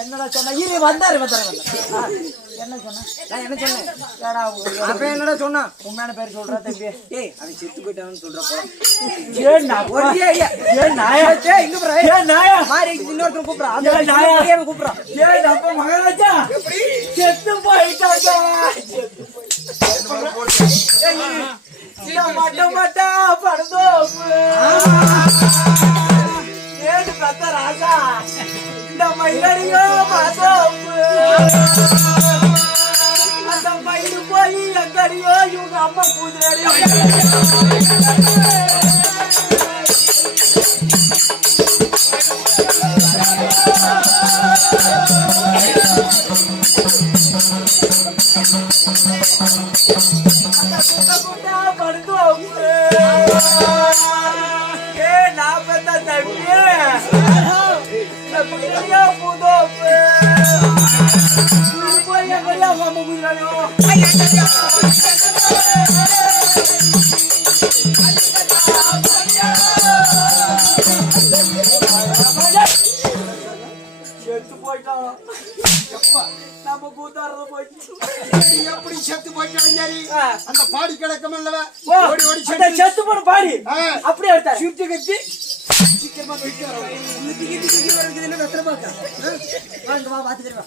என்னடா சொன்ன வந்தாரு என்ன சொன்ன என்னடா சொன்னா உண்மையான பேர் சொல்றா தம்பி அவன் செத்து போயிட்டான்னு சொல்ற கூப்பிடுறான் மகாராஜா செத்து போயிட்டாங்க மட்ட படுதோ ஏடு பத்த ராஜா இந்த மயிலடியோ பார்த்தோப்பு அந்த மயிலு போய் எங்கடியோ இவங்க அம்மா பூஜையடியோ படுதோப்பு நாப்பத்த தம்பி பூதோப்பு போய் எங்கடியா அம்மா பூஜையடியோ செத்து போயிட்டான் நம்ம கூத்தாரத போயிட்டு எப்படி செத்து போயிட்டாங்க அந்த பாடி கிடக்கமல்லவா ஓடி ஓடி செத்து போன பாடி அப்படியே எடுத்தாரு சுத்தி கட்டி சீக்கிரமா போயிட்டு வரோம் சுத்தி வருதுன்னு வெத்தற பாக்க வாங்க வா பாத்துக்கறேன்